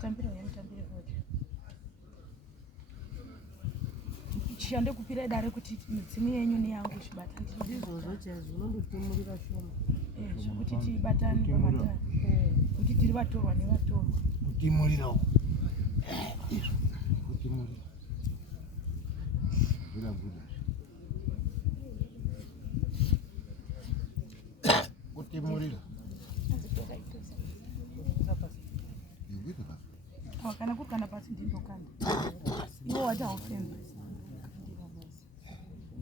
mutambiro yamutambire kuti chishande kupira dare kuti midzimu yenyu neyangu zvibatani izvozvo chaizvinondotimurira shoma zvokuti tibatani pamatare kuti tiri vatorwa nevatorwa kutimurirawo izvo kutimurira zvirabuda kutimurira kana kuri kana pasi ndindokanda iwo wati haufemba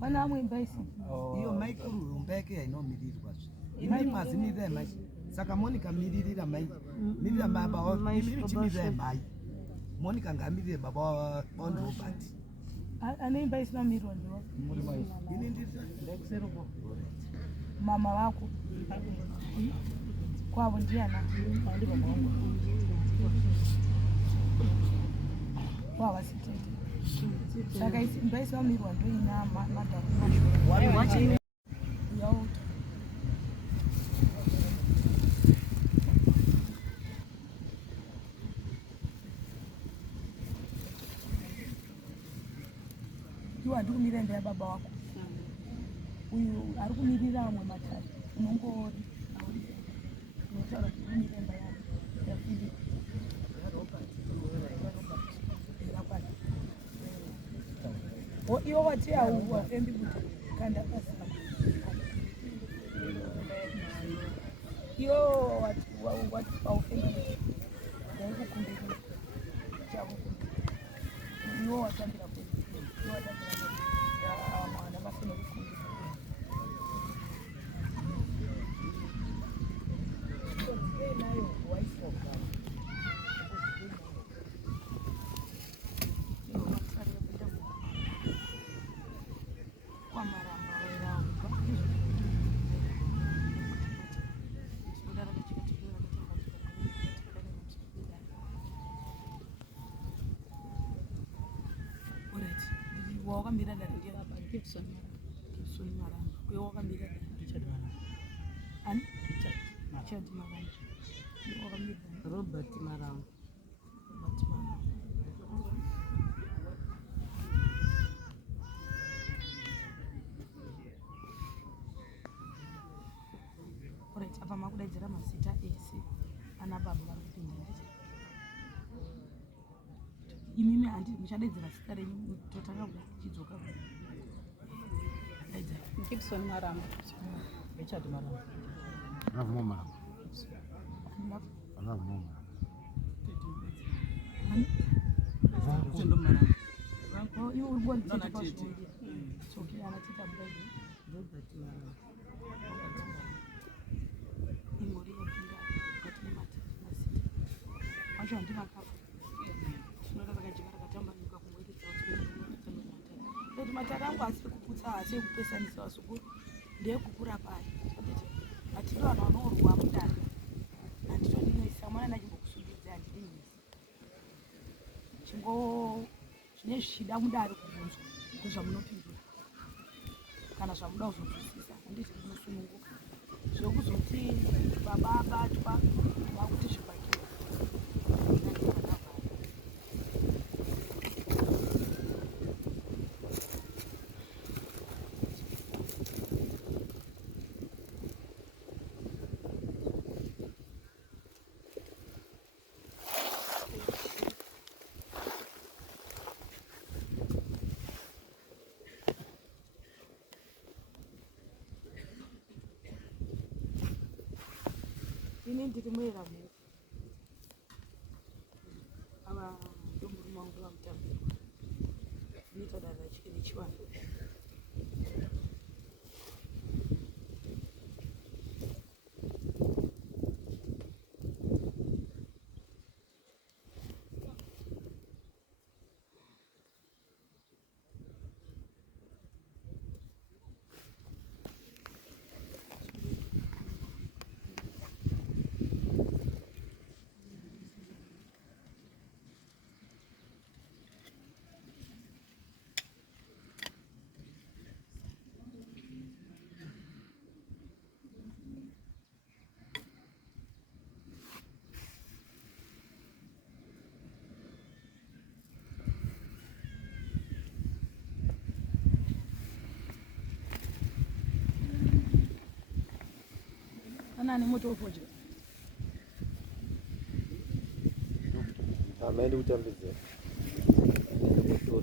pana amwe imbaisi iyo maikuru rumba yake yainomirirwa imai mazimirirai mai saka Monica miririra mai mirira baba miriri chimirirai mai Monica ngamirire baba Bondo Robert ane imba isina mirwa ndiwa muri mai ini ndita ndekuseruko mama wako kwavo ndiana andi mama wangu kwava sitete saka imba isina mirwa ndoina madharu mashoro yauta handi kumirira imba yababa wako uyu ari kumirira amwe matare unongori unotaura kuti kumirira imba yafilipi iwo wati haufembi kuti kanda pasi iwo wati haufembi kuti ndaikukumbirira chavo iwo watambira kuti iwo watambira mwana pasina kukumbirira nayo waifoka wakamira dare Gibson Maranga uyo wakamira dare ani Chad Maranga wakamira Robert Maranga alright apa makudaidzira mazita ese ana baba vari kupinda nditi imimi handi muchadaidzira zita renyu totanga chidzoka Gibson Maranga Richard Maranga Ravmo Maranga Ravmo Maranga Tendo Maranga Ranko iwo uri kuona tete pasvonge soke anatita mudai Robert Maranga ingori yapinda mukati memata mazita wacho handivakafa zvinoda rakajeka rakatambanuka kungoitedza kuti matare angu asiri kuputsa asi ekupesanisa zukuru ndeyekukura pari hatiri vanhu vanorwa mudare handitondinoisa mwana ndachimbokusungidza handidinisi zvine zvichida mudare kubvunzwa ndezvamunopindura kana zvamuda kuzobvusisa handiti munosununguka zvokuzoti baba abatwa vakuti zvibakira ini ndiri mueramu ava ndomurume wangu vamutambirwa inoita dare rachike nechivanhu nani moto upoje? Ameenda kutembeza. Anaenda kutoa.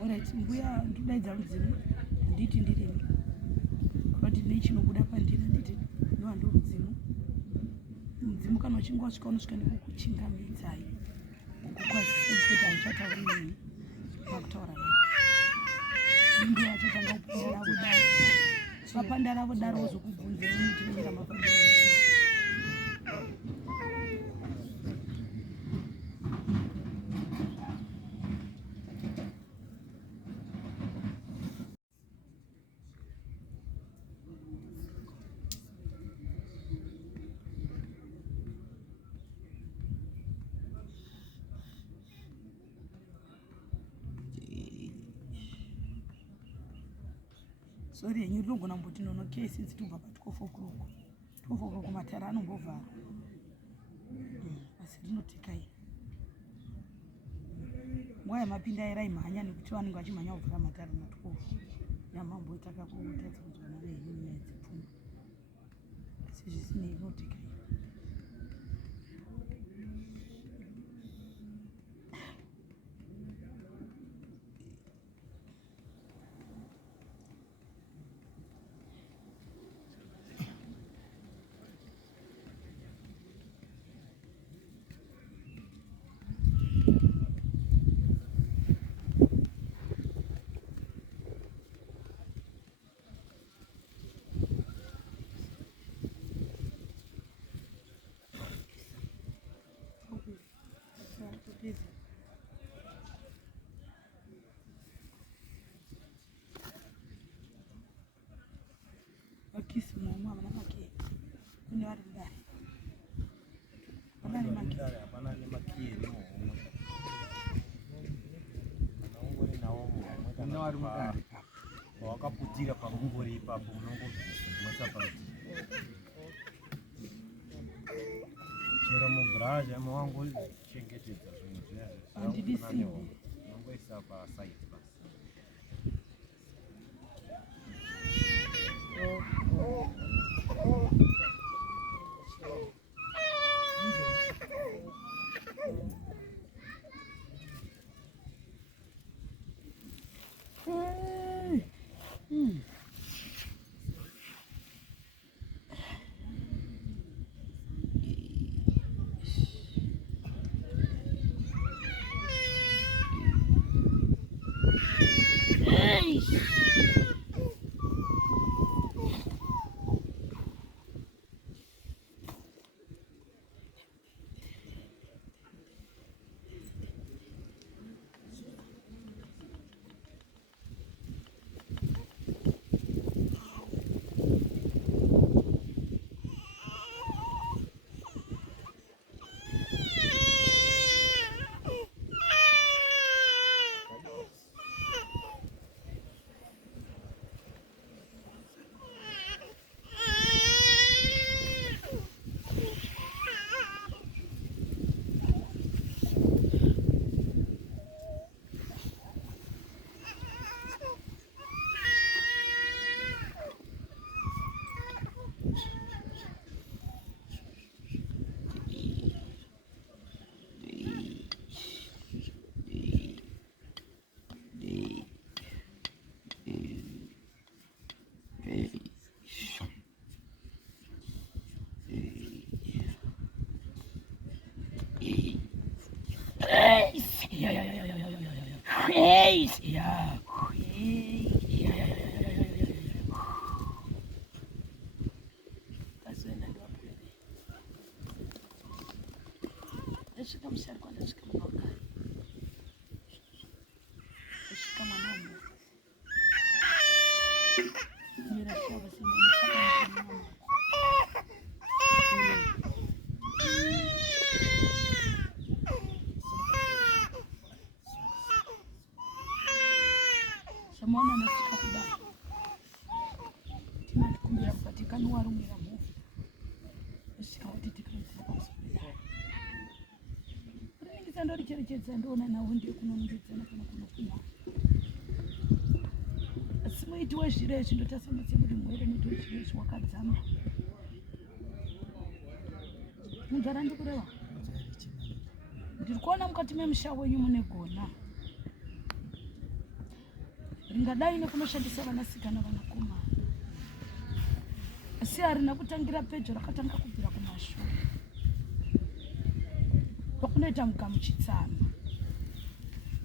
Alright, mbuya ndodaidza mudzimu nditi ndirimi kuti nechinobuda pandina nditi ndiwa ndo mudzimu. Mudzimu kana uchinge wasvika unosvika nekukuchingamidzai kukwazisa kuti hauchatauri neni pakutaura naye. Mbuya achatanga kupanda ravo daro vapanda ravo daro wozokubvunzei mutirira mapandira. Sorry, yenyu rinogona mboti nono kesi dzitobva pa12 o'clock. 12 o'clock matara anombovhara. Asi rinotikai. Nguva yamapinda eraimhanya nekuti vanenge vachimhanya kuvhara matara na12. Yamamboitaka kutadza kunzwa naye nyaya dzepfungwa. Asi zvisinei rinotikai. Akisi mama vana make kune vari kudare vana nemake hapana nemakiye nemuhomwe ungori nawo muhomwe kana vari mudare wawakaputira pamungori ipapo unongomwesa parutivi chero mubhuraja mawangochengetedza zvinhu handidisi unongoisa pasaidi basi. ndasvika mushari kwandasvika munogara kusvika mwana womunhu mira shava sinamuchaka shamwana nasvika kudai tinandikumbira kuvatikani warumira movha asvika kuti tikaitira pamusopedai riningisa ndoricherechedza ndoona nawo ndiye kunonongedzana kana kunokunha asi muiti wezviro izvi ndotasamudze kuti mwere muiti wezviro izvi wakadzama munzvara ndikureva ndiri kuona mukati memusha wenyu mune gona ringadai nekunoshandisa vanasikana vanakomana asi harina kutangira pedyo rakatanga kubvira kumashure pakunoita mugamuchitsama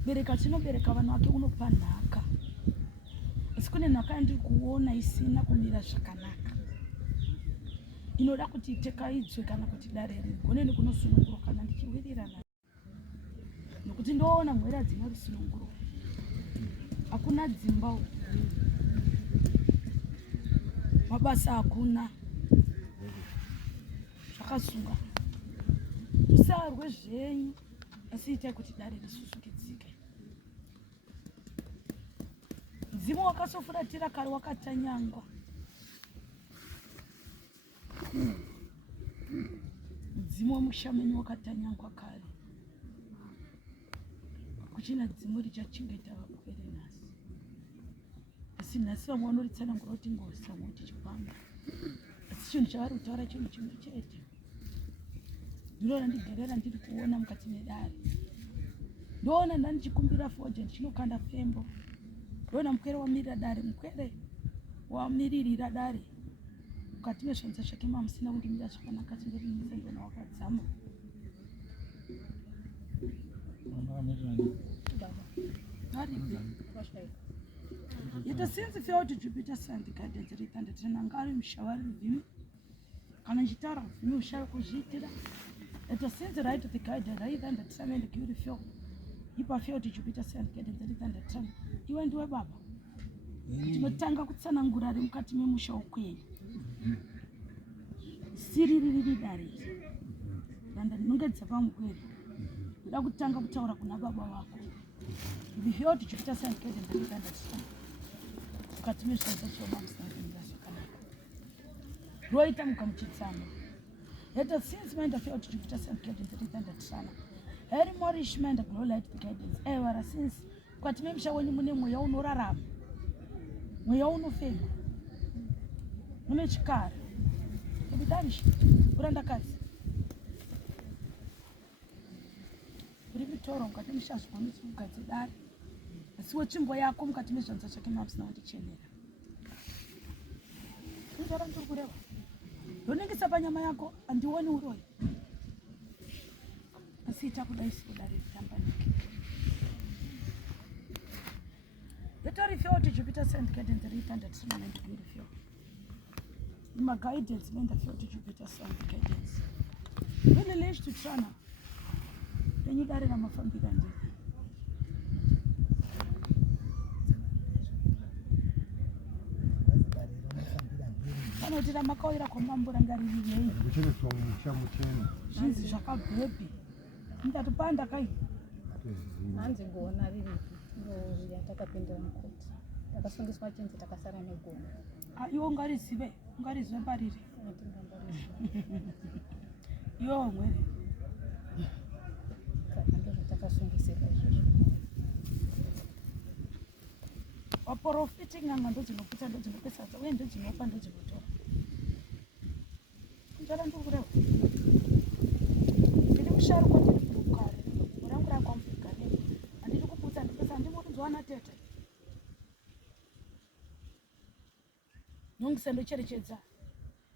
bereka chinobereka vana vake unopa nhaka asi kune nhaka yandiri kuona isina kumira zvakanaka inoda kuti itekaidzwe kana kuti dare rigone nekunosununguro kana ndichiwirirana nokuti ndoona mwere hadzina rusununguro hakuna dzimba mabasa hakuna zvakasunga tusarwe zvenyu asi itai kuti dare risusukidzike mzimu wakasofuratira kare wakatanyangwa mzimu wemushamenyu wakatanyangwa kare kuchina dzimu richachengeta vapwere nhasi asi nhasi vamwe vanoritsanangura kuti ngozi vamwe kuti chipanga asi chinhu chavari kutaura chinhu chimwe chete ndinoona ndigerera ndiri kuona mukati medare ndoona ndandichikumbira foje ndichinokanda fembo ndoona mukwere wamirira dare mukwere wamiririra dare mukati mezvanza zvake mamusina kundimira zvakanaka chindorinisa ndona wakadzama Yet since if you to Jupiter Sun, the guidance and the Tranangari, Shawari, Vim, Kanajitara, you shall cogitera. It since the right of the guidance, rather than the Sun and the Curie Field. You prefer to Jupiter Sun, guidance and the Sun. You went to a baba. Timotanga Kutsanangura, Mukatime Musha Queen. Siri Dari. And the Nuggets of Amquid. Without Tanga Kutara Kunababa. If you hear to Jupiter Sun, guidance and the Sun. Katimisha sasa mamsa ndio kana roita mkamchitsana hata since menda feel to Jupiter Sun guidance nditanda tsana heri morishment glow light guidance wara since kwatimemsha wenyu mune mweya unorarama mweya unofema mune chikara kubidanishi uranda kazi uri vitoro mukati mishazwa mukadzidari asiwe tsvimbo yako mukati mezvanza zvake mamusina kundichenera ndinzvara ndiri kureva ndoningisa panyama yako handioni uroyi asi ita kudai sikudari ritambanike yetorifewo kuti Jupiter Sun guidance riitandatirinana ndigirifewo imaguidance mendafewo kuti Jupiter Sun guidance really lish to trana renyudare ramafambira ndii kuti ramakawira kwamambura ngaririrei kuchereswa mumusha muchena zvinzi zvakabhebhi ndatopanda kai hanzi gona riripi ndo yatakapindira mukoti takasungiswa chinzi takasara negona iwo ungarizive pariri iwo mwere saka ndozvatakasungisirwa izvozvo waprofiti n'anga ndodzinoputsa ndodzinopesasa uye ndodzinopa ndodzinotora njara ndiri kureva ndiri musharukwa ndiri kurukare murangu rakwamuvigane handiri kuputsa ndipesa ndimuridzwana tete nyongisa ndocherechedza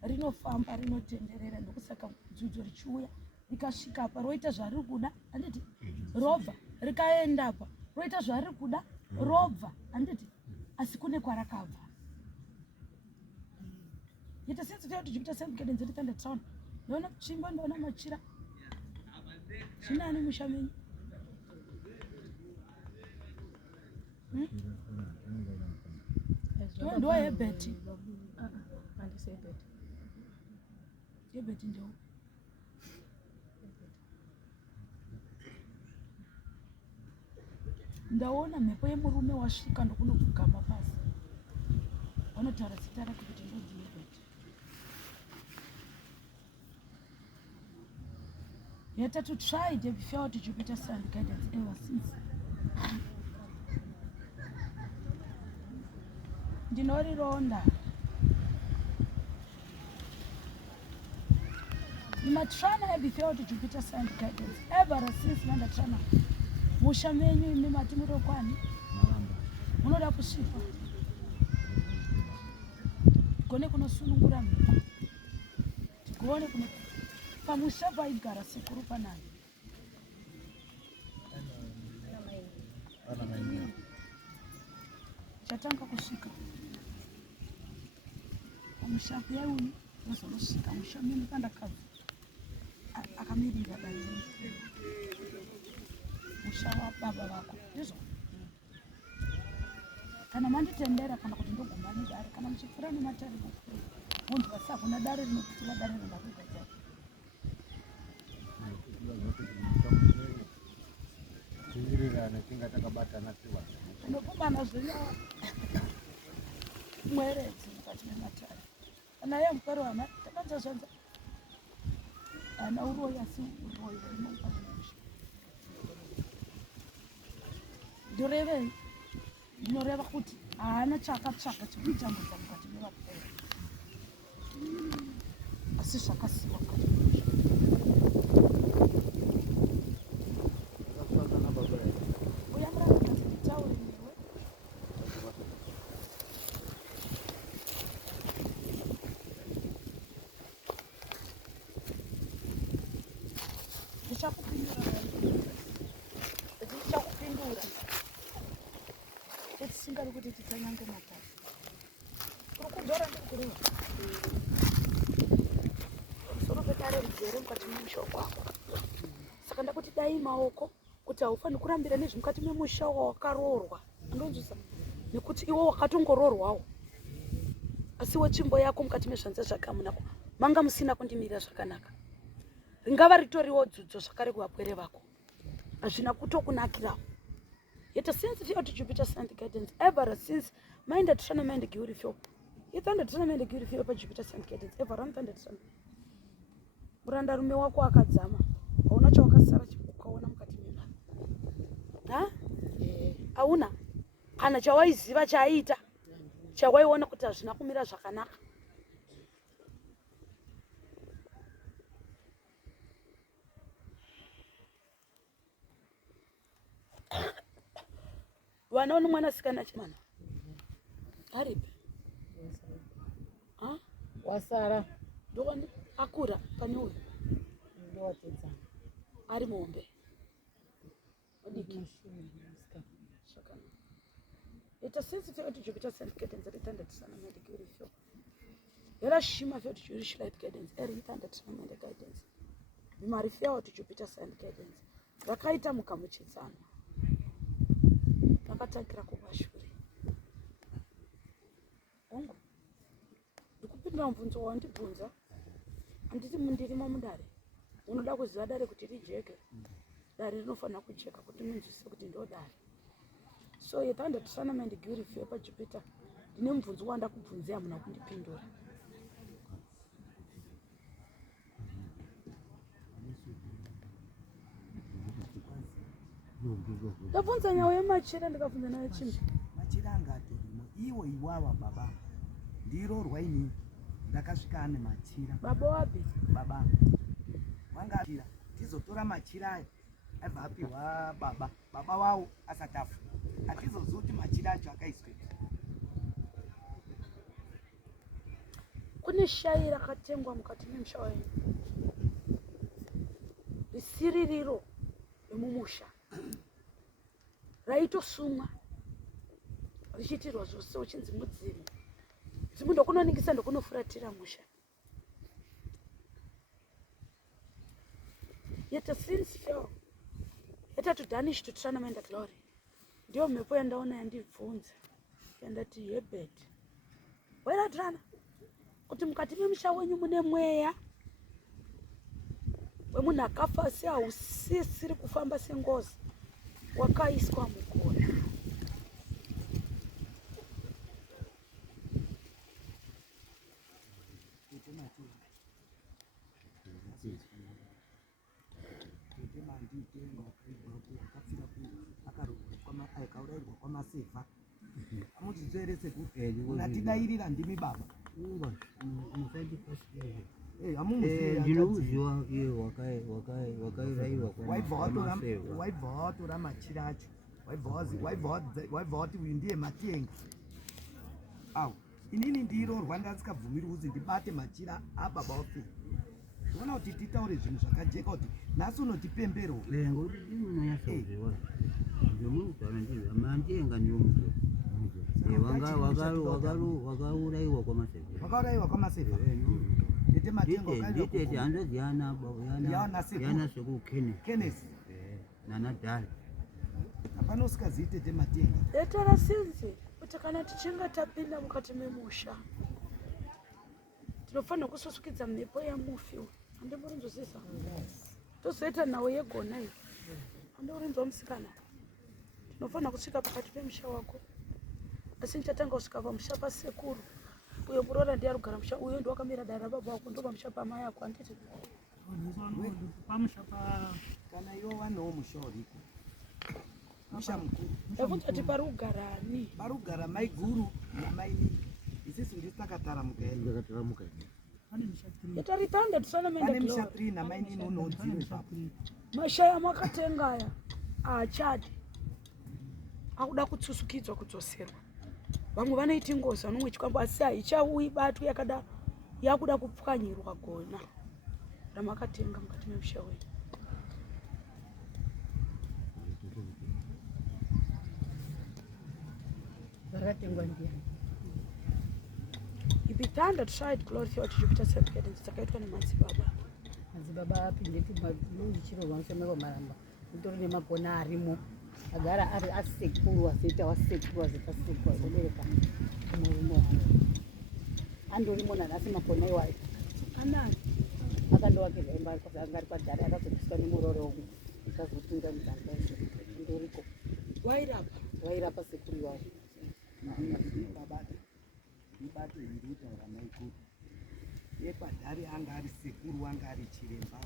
rinofamba rinotenderera ndokusaka dzudzo richiuya rikasvika apa roita zvariri kuda handiti robva rikaenda apa roita zvariri kuda robva handiti asi kune kwarakabva yeta since kuti Jupiter Sun guidance ritanda town ndoona tsvimbo ndoona machira Chinani mushamenyi? Ndo Hebert. Handisi Hebert. Hebert ndo. Ndaona mhepo yemurume wasvika ndokunogama pasi. Vanotaura zita rake kuti ndodzi Hebert. Yet to try, they failed to Jupiter Sun guidance ever since. Ndinorironda. Matrana have failed to Jupiter Sun guidance ever since Mandatrana. Musha menyu imi matimuro kwani. Unoda kushifa. Kone kunosunungura mhepo. Tikone kuno pamusha paigara sekuru panani. Chatanga kusvika pamushapu yauni wazonosvika mushamini pandakabva akamirira dai musha wababa vako izvo kana manditendera kana kuti ndoguma nedare kana muchipfuura nematariro munhu vasavhuna dare rinoputira dare rindakugadza tingirirane tinga takabatana tiwa unokumbana zvino mweredzi mukati mematare kana ye mukuru wana takanza zvanza ana uroyi asi uroyi unopamusha ndorevei ndinoreva kuti haana chaakatsvaka chekutambudza mukati mevatoro asi zvakasiya mukati memusha uya murandakadzi nditaure newe ndichakupindura tisingari kuti titsanyange matatu kuri kudhora ndikureva musoro pedare rizere mukati memusha kwako saka ndakuti dai maoko kuti haufani kurambira nezvimukati memusha wawakaroorwa andonzwisa nekuti iwe wakatongoroorwawo asi wetsvimbo yako mukati mezvanza zvakamunako manga musina kundimirira zvakanaka ringava ritoriwo dzudzo zvakare kuvapwere vako hazvina kutokunakirawo yet since failed to Jupiter Sun guidance ever since mind at Shana mind Guri feel you thought that Shana mind Guri feel pa Jupiter Sun guidance ever run that Sun muranda rume wako akadzama hauna chawakasara chikukaona mukati mema ha hauna kana chawaiziva chaiita chawaiona kuti hazvina kumira zvakanaka wanaoni mwanasikana chimana aripi wasara ndowani akura pane uyu ndowatedzana ari mombe odiki ita since failed to Jupiter Sun guidance returned to Sun medical refill yara shima failed to Jewish light guidance returned to Sun medical guidance bimari failed to Jupiter Sun guidance rakaita mukamuchidzana akatangira kumashure ongo ndikupindura mubvunzo wandibvunza handiti mundirimo mudare unoda kuziva dare kuti rijeke dare rinofanira kujeka kuti munzwise kuti ndo dare so yethanda tisana mandigurifie pajupiter ndine mubvunzo wandakubvunzei hamuna kundipindura ndabvunza nyawo yemachira ndikabvunza nayo chimwe machira anga atorimo iwo iwawa baba ndiroorwa inini ndakasvika ane machira baba wapi baba wanga achira tizotora machira aya abva apiwa baba wawo asati afa atizoziva kuti machira acho akaiswepi kune shai rakatengwa mukati memusha wenyu risiririro remumusha raitosumwa richiitirwa zvose uchinzi mudzimu dzimu ndokunoningisa ndokunofuratira musha yet since fell Eta to Danish to tournament at Glory. Ndio mmepo yandaona yandibvunza. Yandati Hebert. Wera drana. Kuti mukati memusha wenyu mune mweya. Wemunhu akafa sehausisiri kufamba sengozi. Wakaiswa mukona. akaurairwa kwamasefa amuchizoerese kunatidairira ndimi baba ndinomuziva iye wakairairwa waibva watora machira acho waibva wati uyu ndiye matenga au inini ndiroorwa ndasikabvumiri kuzi ndibate machira ababa wafe ona kuti titaure zvinhu zvakajeka kuti nhasi unotipemberwa mantenga wakauraiwa kwamasefa nditete hanzvadzi yana sekukenneth nanadhali hapana usikazivi tete matenga Letara sinzi kuti kana tichinga tapinda mukati memusha tinofanira kususukidza mhepo yemufi. Handimurinzwisisa tozoita nawo yegona iyi. Handiurinzwa musikana. Tinofanira kusvika pakati pemusha wako. Asi nichatanga kusvika pamusha pasekuru. Uyo muroora ndiye arikugara musha. Uyo ndiye wakamira dare rababa wako ndo pamusha pamai yako. Handiti pamusha kana iwo wanowo musha uriko musha mukuru ekutoti pari kugara ani? Pari kugara mai guru namainini. Isisi ndisi takataramuka yataritanga pane musha 3 namainini unodziwe ipapo. mashaya makatenga aya haachadi akuda kutsusukidzwa kudzoserwa. Vamwe vanoita ngozi vanomwe chikwambo asi haichauyi batu yakadaro yakuda kupwanyirwa gona ramakatenga mukati memusha wenyu. Rakatengwa ndiani? Ibitanda tried Glory Theatre Jupiter St. Gardens dzakaitwa nemadzibaba. Madzibaba apinde chiro vanosema Maramba. Kutori nemakona arimo. Agara ari asekuru azoita wasekuru azoita sekuru azobereka murume andorimo nanhasi makona iwayo Anani? akandovakirwa imba angari padhari akazopiswa nemurore omwe akazotunga muganga ndoriko wairapa sekuru iwayo ibato iri kutaura maikuru yepadhari anga ari sekuru anga ari chiremba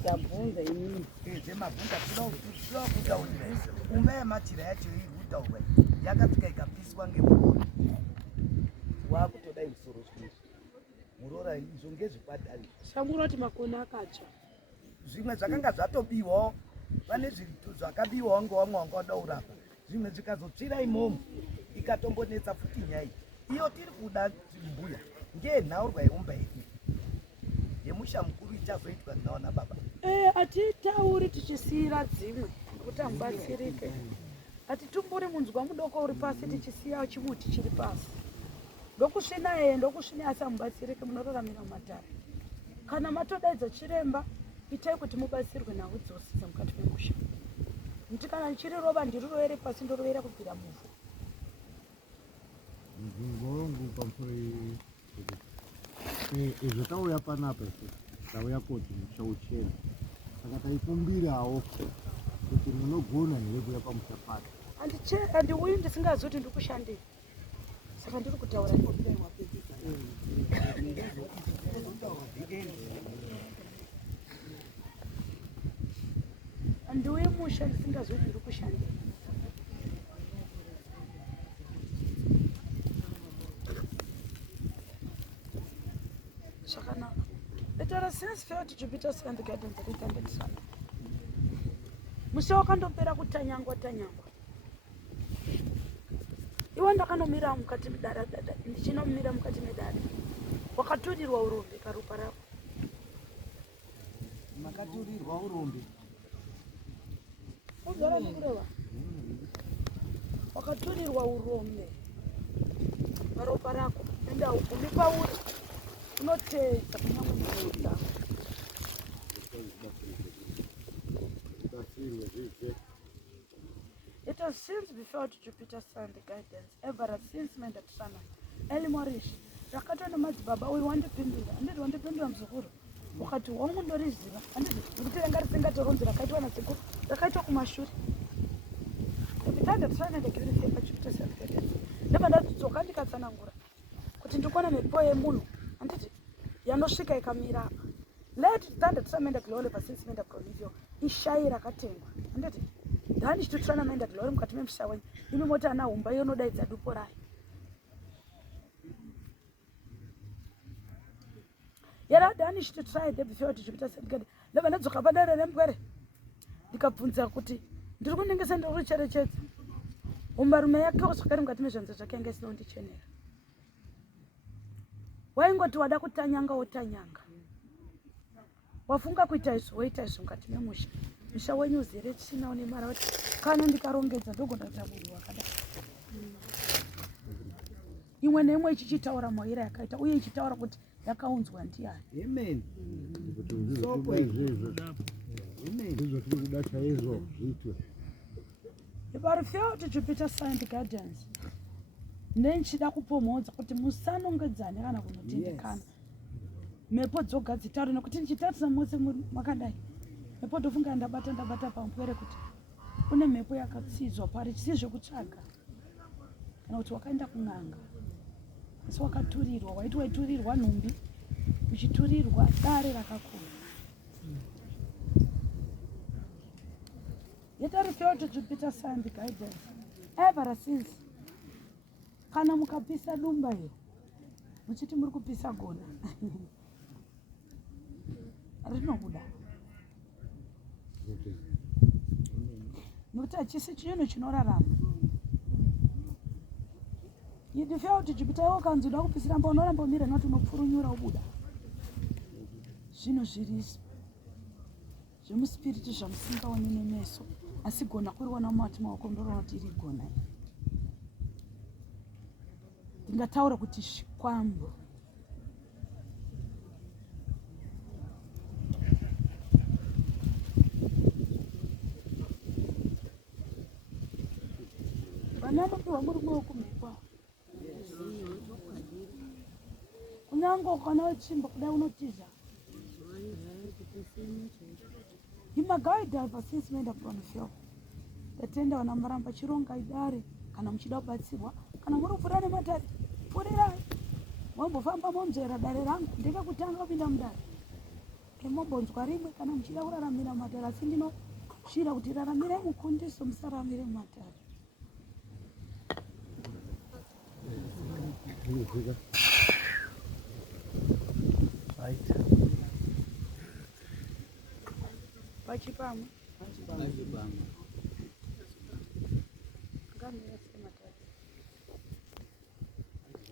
ndabvunza inini dzemabvunza toda kutaurira umba yemachira yacho iri kutaurwa yakasvika ikapiswa ngemurora wakutoda musoro zviri murora izvo ngezvepadhari Shamurati makona akatsva. zvimwe zvakanga zvatobiwawo pane zvinhu zvakabiwawo ngewamwe wanga wada kurapa zvimwe zvikazotsvira imomo ikatombonetsa futi nyaya iyo tiri kuda mbuya ngenhaurwa yeumba yedu yemusha mukuru ichazoitwa naona baba Hatitauri tichisiyira dzimwe kuti amubatsirike. Hatitumburi munzwa mudoko uri pasi tichisiya chimuti chiri pasi. Ndokusvina ndokusvina asi amubatsirike munoraramira mumatare. Kana matodaidza chiremba itai kuti mubatsirwe nawo dzosi dzamukati memusha. Nti kana ndichirirova ndirirovere pasi ndorovera kubvira muvhu. Nzvimbo pamusoro izvo tauya panapa tauya koti musha uchena saka taifumbirawo kuti munogona here kuya pamusha pacho. Handiuyi ndisingazivi kuti ndikushandei. Saka ndiri kutaura handiuyi musha ndisingazivi kuti ndikushandei. Zvakanaka. Letara since Theatre Jupiter St. Gardens ritandetsana. Musha wakandopera kutanyangwa. Iwe ndakanomira mukati medara ndichinomira mukati medara. Wakaturirwa urombe karopa rako. makaturirwa urombe Ugara mukureva. Wakaturirwa urombe karopa rako. Enda ugumi pauri. Unotedza kunyangudza. It was since before Jupiter signed the guidance, ever since Mendatrana, Elimorish, Rakato no Mazbaba, we want to pendula, and it want to pendula Mzukuru. Wakati wangu ndo riziva, and it is ngari singa toronzi rakati wana siku, rakati wa kumashuri. Epitanda trana de kiri fepa Jupiter signed guidance. Never that to kandi katsanangura. Kuti ndukona mepoe munu, and it yanoshika ikamira. Let that trana glory since Menda Provizio, Ishaira Katengwa, and it Danish to try to mend the glory Katim Shaway, even what I know, by no days I do for I. Yet Danish to try the before to Jupiter said, "Good, never let Zokabada and Embury." The Capunza Kuti, the Running Send of Richard Chet. Umbarmea cause Karim missions that I can guess no teaching. Why go to Adakutanyanga or Tanyanga? Wafunga kuita isuwaita isungati memusha. Misha wenyu zire china oni mara wati. Kana ndikarongedza dogo ndataburu wakada. Imwe nemwe ichichitaura mwaira yakaita uye ichitaura kuti yakaunzwa ndiani. Amen. Ibari fyote Jupiter signed guidance. Nenchida kupomodza kuti musanongedzane kana kunotendekana. Mepo dzoga dzitauri nokuti ndichitarisa mose makadai. Mepo dofunga ndabata pamupere kuti une mepo yakatsizwa pari chisizvo kutsvaga. Kana kuti wakaenda kun'anga. Asi wakaturirwa, waiti waiturirwa nhumbi, uchiturirwa dare rakakura. Yet I refer to Jupiter signed the guidance. Ever since, kana mukapisa dumba hiyo, muchiti muri kupisa gona. Rinobuda. Nokuti hachisi chinhu chinorarama. Yidifya kuti Jupiter wakanzi uda kupisira mba unoramba umire noti unopfurunyura ubuda. Zvinhu zvirisi. Zvemuspiriti zvamusinga one nemeso. Asi gona kuriwana mumati maoko ndorona kuti iri gona. Ndingataura kuti shikwambo. Vanopiwa muri maoko mekwa. Kunyango kana uchimba kudai unotiza. Imagaida since Menda Provizio. Tatenda wanamaramba chironga idare kana muchida kubatsirwa kana muri kupfura nematari pfurirai. Mwambofamba monzera dare rangu ndikakutanga kupinda mudare. Kemombonzwa rimwe kana muchida kuraramira matari asi ndinoshira kuti raramirai mukundiso musaramire matari. Pachipamwe. Ngamira sematari.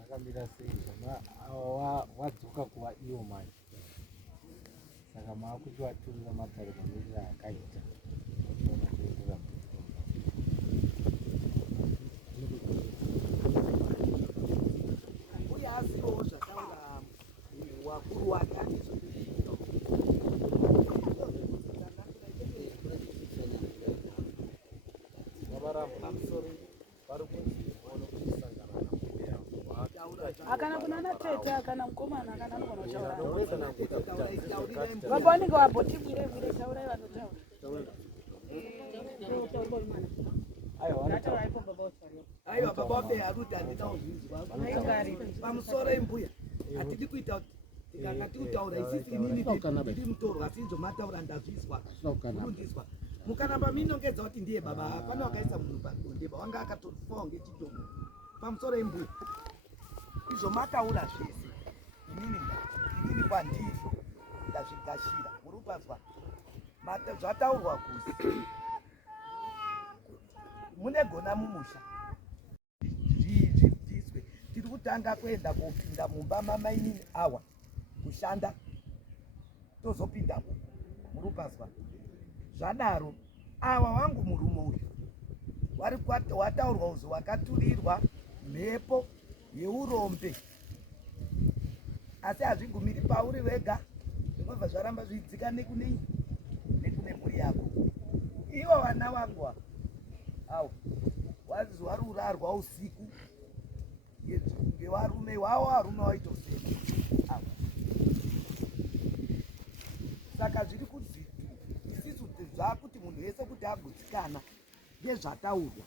Ngamira sematari. Wadzoka kuva iyo manje. Saka maakuti waturira matari pamirira akaita. Uye asiwo zvataura wakuru wake Akana kunana tete akana mkomana akana mkono chaura. Baba wangu waboti bwire chaura vanotaura. Aiwa baba wape aruti andina uzvizwa. Pamusoro imbuya. Atidi kuita tikanga tiutaura isisi inini tiri mutoro asi nzomataura ndazvizwa. Kundizwa. Mukanamba minongedza kuti ndiye baba hapana wakaisa munhu pandondeba wanga akatofawo ngechitombo. Pamusoro imbuya. Izomataura zvese. Inini kwandiri ndazvigashira. Muri kupazwa. Zvataurwa kuzi. Mune gona mumusha. Zvidzwe. Tiri kutanga kuenda kopinda mumba mamainini awa. Kushanda. Tozopinda muri kupazwa. Zvadaro. Awa wangu murume uyu. Wataurwa uzi wakaturirwa mhepo yeurombe. Asi hazvigumiri pauri wega. Zvinobva zvaramba zvidzika nekune mhuri yako. Iwo vana vangu au warurarwa usiku ngevarume wavo, varume vaitoseka. Saka zviri kuti isisu zvakuti munhu wese kuti agutsikana ngezvataurwa.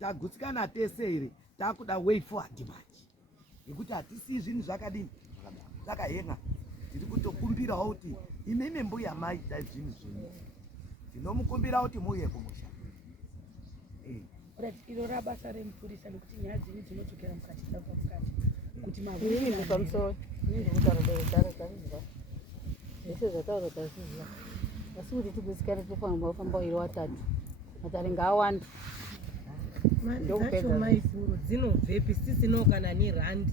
Tagutsikana tese here takuda way forward manje. Ngekuti hatisi zvinhu zvakadini zvakahenga. Tiri kutokumbirawo kuti imimi mbuya mai dai zvinhu zvinhu. Tinomukumbira kuti muuye kumusha. Iro rabasa remupurisa nekuti nyaya dzini dzinodzokera mukati mukati. Kuti Ini pamusoro ndiri kutaura dzakazizwa. Zvese zvataura tazizwa. Asi kuti tigutsikane tofamba iri watatu. Matare ngaawanda. Ndokupedza maikuru dzinobvepi sisino kana nerandi.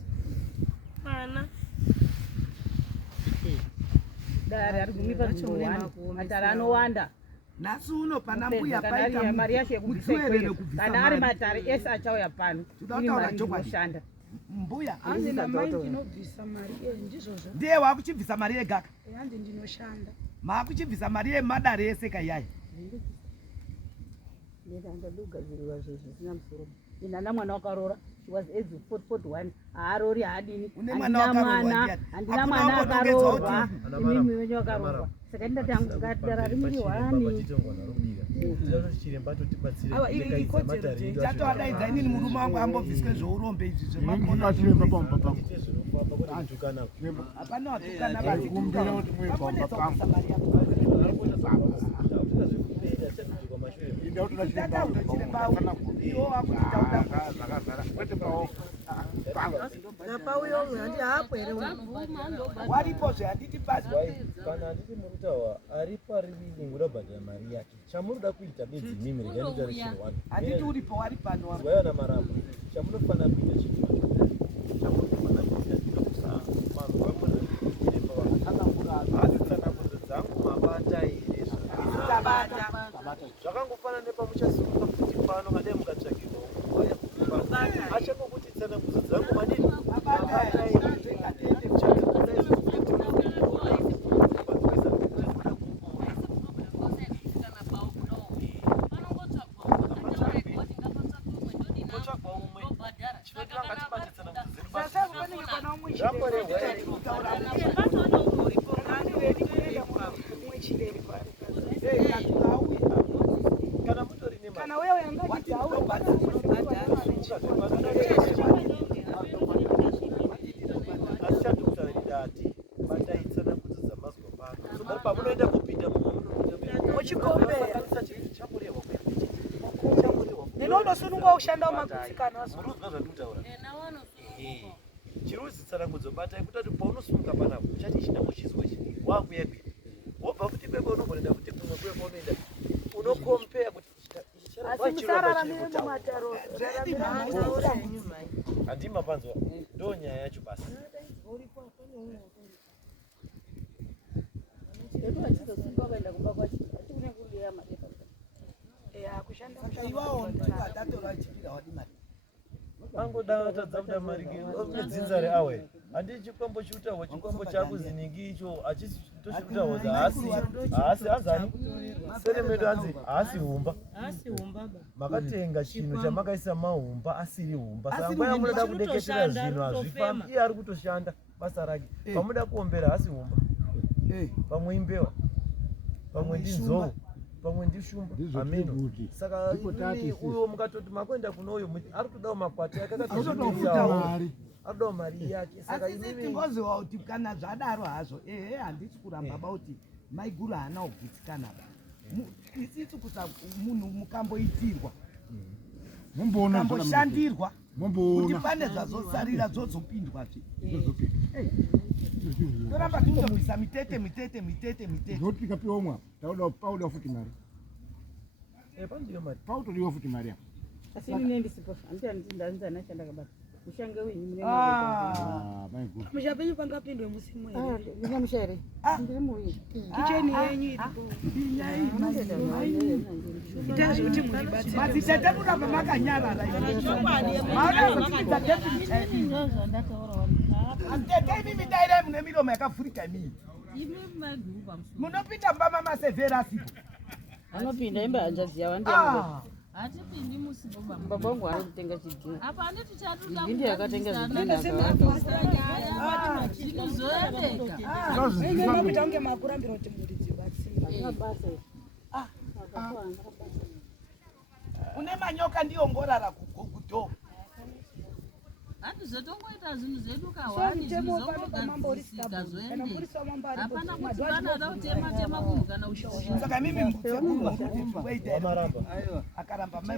Mana. Dare ari kumipa zvinhu matare anowanda. Nasi uno pana mbuya paita mari yacho yekubvisa kana ari matare ese achauya pano. Tidautaura chokwadi. Mbuya hanzi namai ndinobvisa mari ndizvozvo. Ndiye wakuchibvisa mari yegaka. Hanzi ndinoshanda. Makuchibvisa mari yemadare ese kayai. Ndakandogadzirwa zvezvo zvisina musoro. Ndina mwana wakarora. She was age 41. Haarori haadini. Handina mwana akarorwa. Inini wenye wakarorwa. Saka ndatangara rimuri wani. Awa iri kodzero chatoadaidza inini murume wangu ambobviswe zvourombe izvi zvemakono chiremba pamba pangu. Hapana watukana kumbira kuti muibva pangu. Waripozve handiti basi kana handiti murutawa ari parivili ngurabhadhara mari yake chamunoda kuita bedzi mimi reganita rechirwani handiti uripo wari pano wayana maramba chamunofana kuita chinhu chamunofana kuita ndinokusa vanhu vamona hatitsanangudza dzangu mabata here zvakangofana nepamuchasimuka kuti pano kadai mukatsvagirwa achangokuti tsanangudza dzangu madini mabata here kana wewe yangaji pamunoenda kupinda muchikombera ndinonosunungwa ushandawo magutsikana chiruzi tsanangudzo batai kutati paunosunga panapa uchati chinamo chizwe chi wakuyapi wobva kuti bebe unogorenda kuti kumwe kwe kwaunoenda unokompea kuti handima panzwa ndo nyaya yacho basi angoda tadzamuda mari nedzinzare awe handi chikwambo chiutawa chikwambo chakuziniki icho hachisi tochikutawa haasi azani seremedo hanzi haasi humba makatenga chinhu chamakaisa mahumba asiri humba saka nguva yamunoda kudeketera zvinhu hazvifambi iye ari kutoshanda basa rake pamuda kuombera haasi humba pamwe imbewa pamwe ndinzou pamwe ndishumba ameno saka uyo mukatoti makuenda kuno uyo ari kudawo makwati ake akatotofuta adodawo mari yake saka tingoziva kuti kana zvadaro hazvo handisi kuramba bauti maiguru haana kugutsikana isisi kusa munhu mukamboitirwa mumboshandirwa kuti pane zvazosarira zozopindwazve toramba tinobvisa mitete zoti tikapiwa umwe pauda futi mari pautodiwa futi mari yako asi ini nendisipo handiti chandakabata mushange wenyu mushapenyu pangapindwe musimu here ndina musha here ndiri muyi kicheni yenyu ita zvekuti madzitete muramba makanyarara atete imimi dairai mune miromo yakavhurika imii munopinda mbama masevhera sipo Anopinda imba hanjaziya Ah. Hatipindi musipo baba. baba wangu anokutenga chidhina. Apa anditi chatuda. Ndindi yakatenga zvidhina zvinozoendeka. Makuita unge makurambira kuti muri dzibatsira. basa. Une manyoka ndiyo ngorara kuto. Hatizotongoita zvinhu zvedu kawani zvinozongogadzirisika zvoendeka. Hapana kuti vanada kutema munhu kana uchishinga. Saka mimi mbudzi wait akaramba mai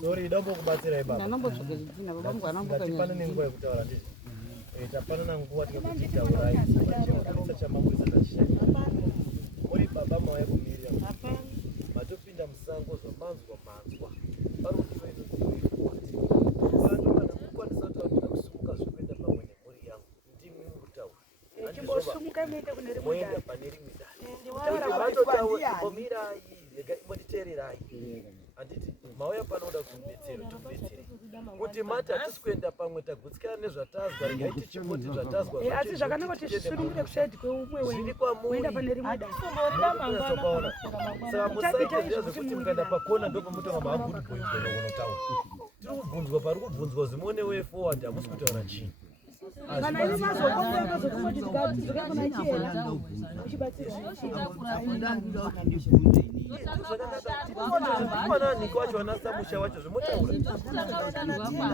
Sorry, dombo kubatsira ibaba. Nanombotsvaga zvidhina baba vangu anambokanya. Pane nenguva yekutaura ndizvo. Tapana nguva tikakutitaurai. Chakutsa chamamurisa tachishanya. Muri baba mauya kumirira. Matopinda musango zvamanzwa. Pari kuti vanhu kana mukwanisa kutaura kusimuka zvekuenda pamwe nemhuri yangu. Ndimi murikutaura. Chimbosumuka muende kune rimwe Moenda pane rimwe dare. Vatotaura imbomirai, imbonditeererai. Handiti mauya panoda kutibetsere. Kuti mati hatisi kuenda pamwe tagutsikana nezvatazwa, regai tichingoti zvatazwa. Asi zvakanaka kuti tisunungire kushaidi kweumwe Zviri kwamuri. kuenda pane rimwe dare. Saka musaite zviya zvekuti mukaenda pakona ndopamutonga maagudi boyigona kunotaura. Tiri kubvunzwa pari kubvunzwa zimuone way forward hamusi kutaura chii. Kana ine mazokomba mazokoti tikakona chiera. Mwana niko wacho wanasa musha wacho zvomotaura.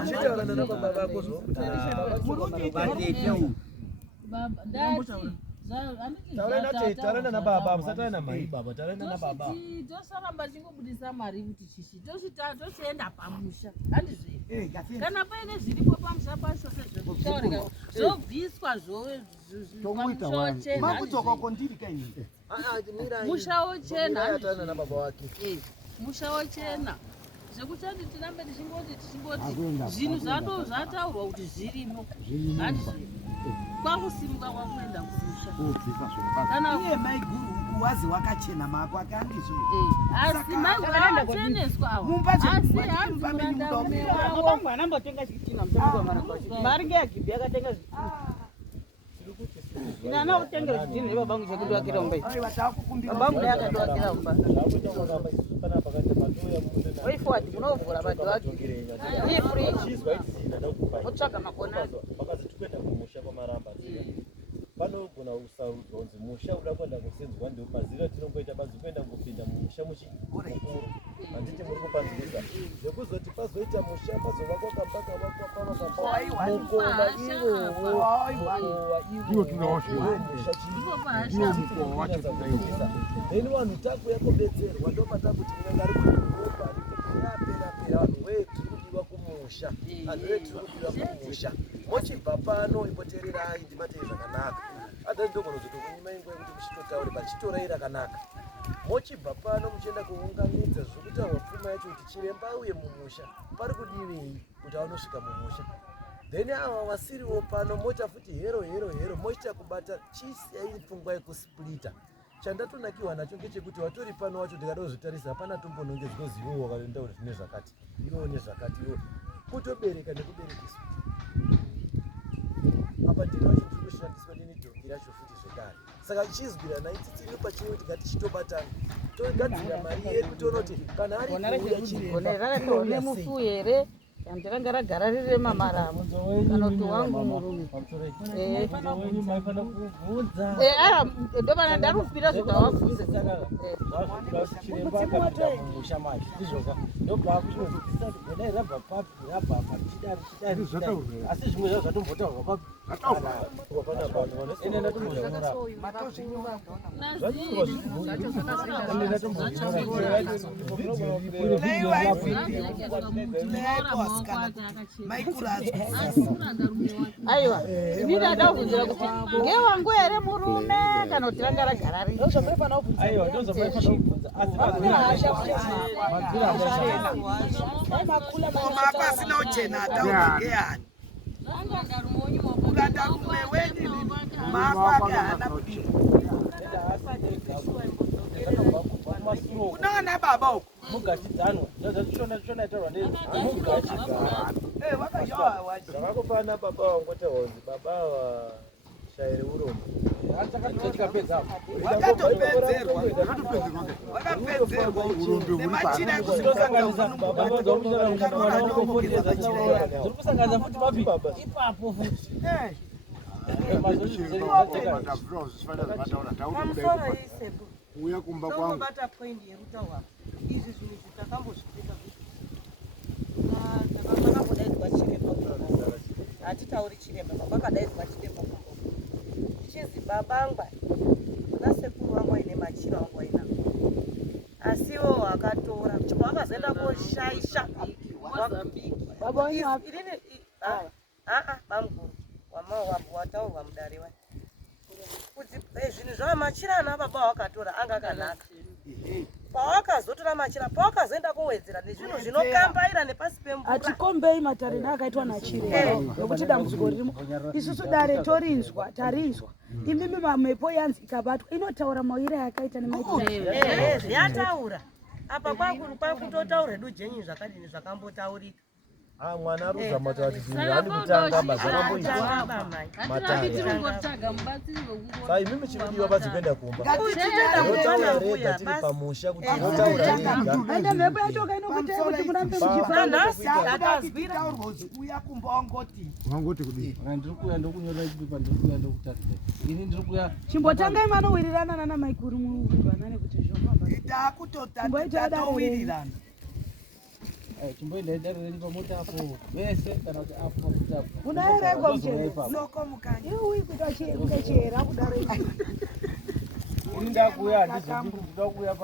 Chitaura nana baba vako Baba, dati. Taura nana baba, musataura namai baba, taura nana baba. Tosaramba chingobudisa mari kuti chishi. Tochienda pamusha. Handizve. Kana paine zviripo pamusha pacho sezvekutaurika. Zvobviswa zvochena. Makutoka kondiri kaini. Musha wochena. Taura nana baba wake. Musha wochena. Zvekuchati tirambe tichingoti zvinhu zvataurwa kuti zvirimo. Handizve. Kwakusimuka kwakuenda kumusha. Kana iye mai guru wazi wakachena mako akandizvo. Asi mai akacheneswa awo. Asi Baba vangu anambotenga zvidhina mutambo wamaramba. Mari ngeyagibhi yakatenga zvidhina. Ina anokutenga zvidhina nebaba vangu chekundovakira umba iyi. Baba vangu naye akandovakira umba. Way forward munovhura vadhi vake. Iyi free. Wotsvaga makona. Pakazitokwenda kumusha kwamaramba. Panogona kusarudzwa kunzi musha uda kwenda kusenzwa ndio mazira tinongoita bazi kwenda kupinda mumusha mukuru. Handiti muri kupanzika. Zvekuzoti pazoita musha pazova kwakapaka mukoma Iwo tunaosha. Then vanhu takuya kubetserwa ndopatakuti ngari kuropa yapera vanhu wetu kudiwa kumusha. Vanhu wetu kudiwa kumusha. Mochibva pano imboteererai ndimatei zvakanaka. Adai ndogona kuzotokunyima ingwa kuti muchitotaure pachitorai rakanaka. Mochibva pano muchienda kuunganidza zvokutaurwa pfuma yacho kuti chiremba uye mumusha pari kudivei kuti anosvika mumusha. Then ava vasiriwo pano moita futi hero moita kubata chisiyai pfungwa yekusplita. Chandatonakiwa nacho ngechekuti watori pano wacho ndikadozvitarisa hapana tombonongedzwa zivo wakaenda kuti zvine zvakati ivo nezvakati ivo kutobereka nekuberekeswa. Apa ndinocho tiri kushandiswa nenidhongi racho futi zvekare. Saka chizwirana itsitsiri pachimwe tikati chitobatana togadzira mari yedu tonoti kana ari kuuya chiremba nemufu here ndiranga ragara riri mamaramu kana kuti wangu murume ndopana ndarufira zvitawabvunze asi zvimwe zvazvo zvatombotaurwa papi aiwa ini ndada kubvunzira kuti ngewangu here murume kana kuti ranga ragara riri mako asina uchena ataura ngeyani ukanda rume weni mako ake haana kudini. kumasuro unaona baba uko mugachidzanwa zvona itarwa nemugachigara wakazhawa waje zvakakopana baba wangota honzi baba wa shairi urombo wakapedzerwa nemachira ekusanganisa baba kusanganisa futi papi ipapo futi pamusoro isebu uya kumba kwangu tongobata point yerutaura izvi zvinhu zvitakambozvipika takambodaidzwa chiremba hatitauri chiremba kwakadaidzwa chiremba chizi babangwa nasekuru wangu aine machira wangu aina asiwo akatora chibva wakazoenda koshaisha baba wenyu bamguru wataurwa mudare wai kuti zvinhu zvamachira ana baba wakatora anga akanaka pawakazotora machira pawakazoenda kowedzera nezvinhu zvinokambaira nepasi pemvura hatikombei matareda akaitwa nachiremba nokuti dambudziko ririmo isusu dare torinzwa tarinzwa imimi mamhepo yanzi ikabatwa inotaura mawire yakaita zviyataura apa kwakutotaura dujenyi zvakadini zvakambotaurika mwana aruzama kuti hani kutanga mazvakamboita sai mimi chividiwa badzikwenda kumba rotaura rega tiri pamusha kuti rotaura ende mhepo yachoka inokutei kuti murambe uya kumba wangoti kudii ndirikuya ndokunyora chipepa ndirikuya ndokutaridza ini ndirikuya chimbotangai manowirirana nana maikuru muvanane kuti zvofamba takutowirirana chimboenda idarire pamota apo vese kana kuti apo pakuti apo mudaerekwa muchesoko mukanya iwi kutachera kudaro ini ndakuya handizvindiri ndida kuuya